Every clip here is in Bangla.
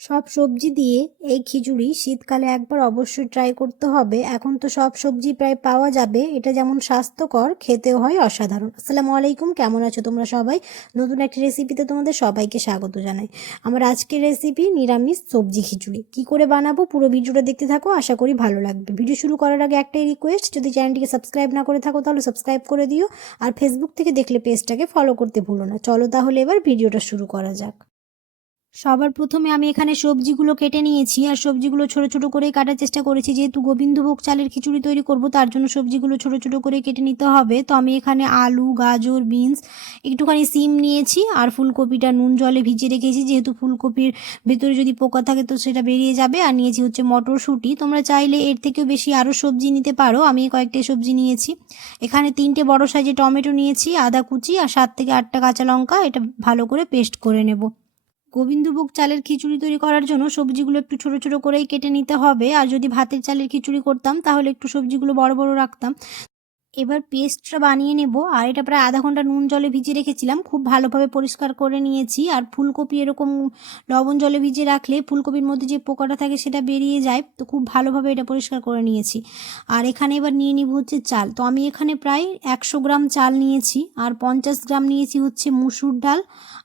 সব সবজি দিয়ে এই খিচুড়ি শীতকালে একবার অবশ্যই ট্রাই করতে হবে। এখন তো সব সবজি প্রায় পাওয়া যাবে। এটা যেমন স্বাস্থ্যকর, খেতেও হয় অসাধারণ। আসসালামু আলাইকুম, কেমন আছো তোমরা সবাই? নতুন একটা রেসিপিতে তোমাদের সবাইকে স্বাগত জানাই। আমার আজকের রেসিপি নিরামিষ সবজি খিচুড়ি। কি করে বানাবো পুরো ভিডিওটা দেখতে থাকো, আশা করি ভালো লাগবে। ভিডিও শুরু করার আগে একটাই রিকোয়েস্ট, যদি চ্যানেলটিকে সাবস্ক্রাইব না করে থাকো তাহলে সাবস্ক্রাইব করে দিও, আর ফেসবুক থেকে দেখলে পেজটাকে ফলো করতে ভুলো না। চলো তাহলে এবার ভিডিওটা শুরু করা যাক। সবার প্রথমে আমি এখানে সবজিগুলো কেটে নিয়েছি, আর সবজিগুলো ছোট ছোট করেই কাটার চেষ্টা করেছি। যেহেতু গোবিন্দভোগ চালের খিচুড়ি তৈরি করব, তার জন্য সবজিগুলো ছোট ছোট করে কেটে নিতে হবে। তো আমি এখানে আলু, গাজর, বিনস, একটুখানি সিম নিয়েছি, আর ফুলকপিটা নুন জলে ভিজিয়ে রেখেছি, যেহেতু ফুলকপির ভেতরে যদি পোকা থাকে তো সেটা বেরিয়ে যাবে। আর নিয়েছি হচ্ছে মটরশুঁটি। তোমরা চাইলে এর থেকেও বেশি আরও সবজি নিতে পারো, আমি কয়েকটা সবজি নিয়েছি। এখানে 3টে বড় সাইজে টমেটো নিয়েছি, আদা কুচি, আর 7 থেকে 8টা কাঁচা লঙ্কা। এটা ভালো করে পেস্ট করে নেব। গোবিন্দভোগ চালের খিচুড়ি তৈরি করার জন্য সবজিগুলো একটু ছোট ছোট করেই কেটে নিতে হবে, আর যদি ভাতের চালের খিচুড়ি করতাম তাহলে একটু সবজিগুলো বড় বড় রাখতাম। এবার পেস্টটা বানিয়ে নেব। আর এটা প্রায় আধা ঘন্টা নুন জলে ভিজিয়ে রেখেছিলাম, খুব ভালোভাবে পরিষ্কার করে নিয়েছি। আর ফুলকপি এরকম লবণ জলে ভিজিয়ে রাখলে ফুলকপির মধ্যে যে পোকাটা থাকে সেটা বেরিয়ে যায়, তো খুব ভালোভাবে এটা পরিষ্কার করে নিয়েছি। আর এখানে এবার নিয়ে নিব হচ্ছে চাল। তো আমি এখানে প্রায় 100 গ্রাম চাল নিয়েছি, আর 50 গ্রাম নিয়েছি হচ্ছে মুসুর ডাল,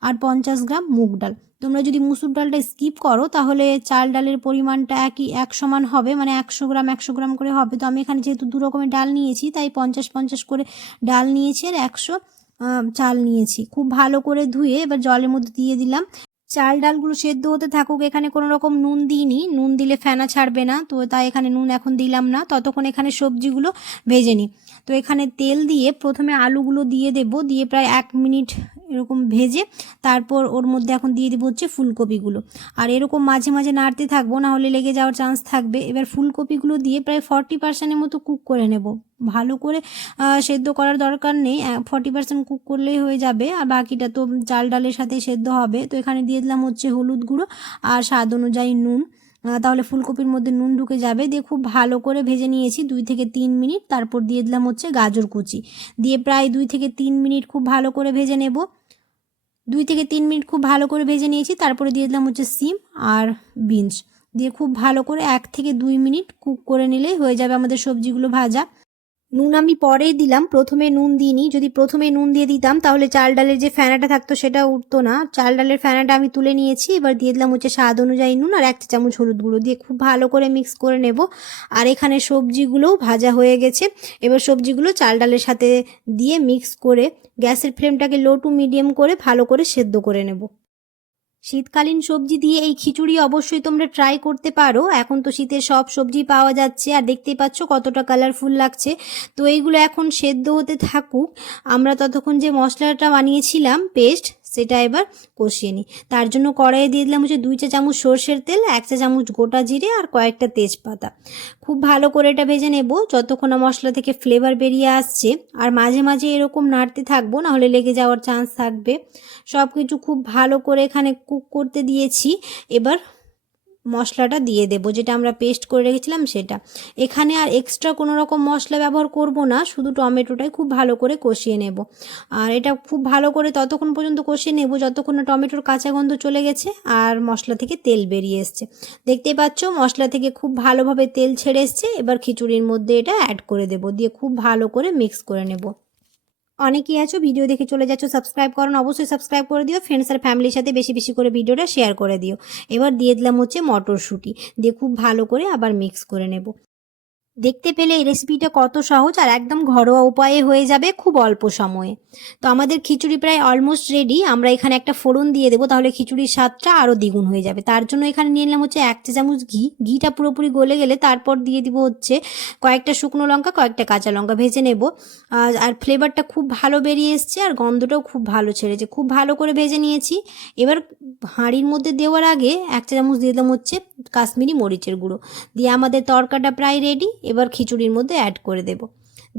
আর 50 গ্রাম মুগ ডাল। তোমরা যদি মুসুর ডালটা স্কিপ করো তাহলে চাল ডালের পরিমাণটা এক সমান হবে, মানে 100 গ্রাম করে হবে। তো আমি এখানে যেহেতু 2 রকমের ডাল নিয়েছি তাই 50 করে ডাল নিয়েছি, আর 100 চাল নিয়েছি। খুব ভালো করে ধুয়ে এবার জলের মধ্যে দিয়ে দিলাম। চাল ডালগুলো সেদ্ধ হতে থাকুক। এখানে কোনো রকম নুন দিইনি, নুন দিলে ফেনা ছাড়বে না, তো তাই এখানে নুন এখন দিলাম না। ততক্ষণ এখানে সবজিগুলো ভেজে নিই। তো এখানে তেল দিয়ে প্রথমে আলুগুলো দিয়ে দেব, দিয়ে প্রায় 1 মিনিট এরকম ভেজে তারপর ওর মধ্যে এখন দিয়ে দেবো হচ্ছে ফুলকপিগুলো। আর এরকম মাঝে মাঝে নাড়তে থাকবো, না হলে লেগে যাওয়ার চান্স থাকবে। এবার ফুলকপিগুলো দিয়ে প্রায় 40%-এর মতো কুক করে নেব। ভালো করে সেদ্ধ করার দরকার নেই, 40% কুক করলেই হয়ে যাবে, আর বাকিটা তো চাল ডালের সাথে সেদ্ধ হবে। তো এখানে দিয়ে দিলাম হচ্ছে হলুদ গুঁড়ো আর স্বাদ অনুযায়ী নুন, তাহলে ফুলকপির মধ্যে নুন ঢুকে যাবে। দিয়ে খুব ভালো করে ভেজে নিয়েছি 2 থেকে 3 মিনিট। তারপর দিয়ে দিলাম হচ্ছে গাজর কুচি, দিয়ে প্রায় 2 থেকে 3 মিনিট খুব ভালো করে ভেজে নেব। 2 থেকে 3 মিনিট খুব ভালো করে ভেজে নিয়েছি। তারপরে দিয়ে দিলাম হচ্ছে সিম আর বিনস, দিয়ে খুব ভালো করে 1 থেকে 2 মিনিট কুক করে নিলেই হয়ে যাবে আমাদের সবজিগুলো ভাজা। নুন আমি পরেই দিলাম, প্রথমে নুন দিইনি। যদি প্রথমে নুন দিয়ে দিতাম তাহলে চাল ডালের যে ফেনাটা থাকতো সেটা উঠতো না। চাল ডালের ফেনাটা আমি তুলে নিয়েছি। এবার দিয়ে দিলাম হচ্ছে স্বাদ অনুযায়ী নুন, আর 1 চা চামচ হলুদ গুঁড়ো, দিয়ে খুব ভালো করে মিক্স করে নেব। আর এখানে সবজিগুলোও ভাজা হয়ে গেছে। এবার সবজিগুলো চাল ডালের সাথে দিয়ে মিক্স করে গ্যাসের ফ্লেমটাকে লো টু মিডিয়াম করে ভালো করে সেদ্ধ করে নেব। শীতকালীন সবজি দিয়ে এই খিচুড়ি অবশ্যই তোমরা ট্রাই করতে পারো। এখন তো শীতের সব সবজি পাওয়া যাচ্ছে, আর দেখতেই পাচ্ছ কতটা কালারফুল লাগছে। তো এইগুলো এখন সেদ্ধ হতে থাকুক, আমরা ততক্ষণ যে মশলাটা বানিয়েছিলাম পেস্ট সেটা এবার কষিয়ে নিই। তার জন্য কড়াইয়ে দিয়ে দিলাম হচ্ছে 2 চা চামচ সর্ষের তেল, 1 চা চামচ গোটা জিরে, আর কয়েকটা তেজপাতা। খুব ভালো করে এটা ভেজে নেব যতক্ষণ না মশলা থেকে ফ্লেভার বেরিয়ে আসছে। আর মাঝে মাঝে এরকম নাড়তে থাকবো, নাহলে লেগে যাওয়ার চান্স থাকবে। সব কিছু খুব ভালো করে এখানে কুক করতে দিয়েছি। এবার মশলাটা দিয়ে দেব, যেটা আমরা পেস্ট করে রেখেছিলাম সেটা। এখানে আর এক্সট্রা কোনো রকম মশলা ব্যবহার করব না, শুধু টমেটোটাই খুব ভালো করে কষিয়ে নেব। আর এটা খুব ভালো করে ততক্ষণ পর্যন্ত কষিয়ে নেব যতক্ষণ না টমেটোর কাঁচা গন্ধ চলে গেছে আর মশলা থেকে তেল বেরিয়ে এসছে। দেখতেই পাচ্ছ মশলা থেকে খুব ভালোভাবে তেল ছেড়ে এসছে। এবার খিচুড়ির মধ্যে এটা অ্যাড করে দেব, দিয়ে খুব ভালো করে মিক্স করে নেব। অনেকেই আছো ভিডিও দেখে চলে যাচ্ছ, সাবস্ক্রাইব করো না, অবশ্যই সাবস্ক্রাইব করে দিও। ফ্রেন্ডস আর ফ্যামিলির সাথে বেশি বেশি করে ভিডিওটা শেয়ার করে দিও। এবার দিয়ে দিলাম হচ্ছে মটরশুঁটি, দিয়ে খুব ভালো করে আবার মিক্স করে নেব। দেখতে পেলে এই রেসিপিটা কত সহজ আর একদম ঘরোয়া উপায়ে হয়ে যাবে খুব অল্প সময়ে। তো আমাদের খিচুড়ি প্রায় অলমোস্ট রেডি। আমরা এখানে একটা ফোড়ন দিয়ে দেবো, তাহলে খিচুড়ির স্বাদটা আরও দ্বিগুণ হয়ে যাবে। তার জন্য এখানে নিয়ে নিলাম হচ্ছে 1 চা চামচ ঘি। ঘিটা পুরোপুরি গলে গেলে তারপর দিয়ে দিব হচ্ছে কয়েকটা শুকনো লঙ্কা, কয়েকটা কাঁচা লঙ্কা ভেজে নেব। আর ফ্লেভারটা খুব ভালো বেরিয়ে এসছে, আর গন্ধটাও খুব ভালো ছেড়েছে। খুব ভালো করে ভেজে নিয়েছি। এবার হাঁড়ির মধ্যে দেওয়ার আগে 1 চা চামচ দিয়ে দিলাম হচ্ছে কাশ্মীরি মরিচের গুঁড়ো, দিয়ে আমাদের তরকাটা প্রায় রেডি। এবার খিচুড়ির মধ্যে অ্যাড করে দেব,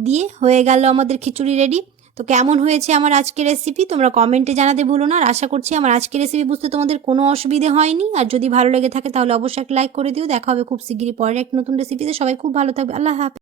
দিয়ে হয়ে গেল আমাদের খিচুড়ি রেডি। তো কেমন হয়েছে আমার আজকের রেসিপি তোমরা কমেন্টে জানাতে ভুলো না। আর আশা করছি আমার আজকের রেসিপি বুঝতে তোমাদের কোনো অসুবিধে হয়নি। আর যদি ভালো লেগে থাকে তাহলে অবশ্যই একটা লাইক করে দিও। দেখা হবে খুব শিগগিরই পরের একটা নতুন রেসিপিতে। সবাই খুব ভালো থাকবে। আল্লাহ হাফেজ।